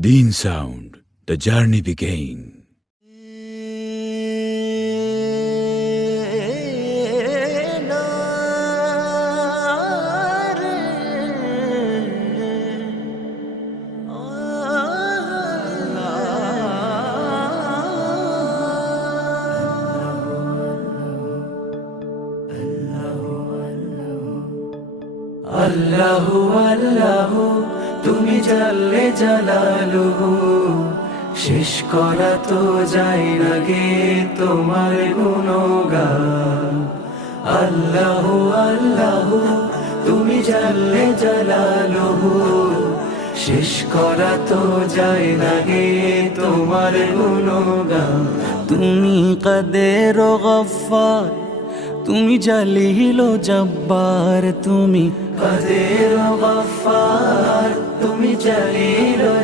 Deen sound, the journey began. আল্লাহু আল্লাহু তুমি জাল্লে জালালুহু, শেষ করা তো যায় না গে তোমার গুণগান। আল্লাহু আল্লাহু তুমি জাল্লে জালালুহু, শেষ করা তো যায় না গে তোমার গুণগান। তুমি কাদের ও গফফার, তুমি জালিল ও জব্বার, তুমি কাদের ও গফফার, তুমি জালিল ও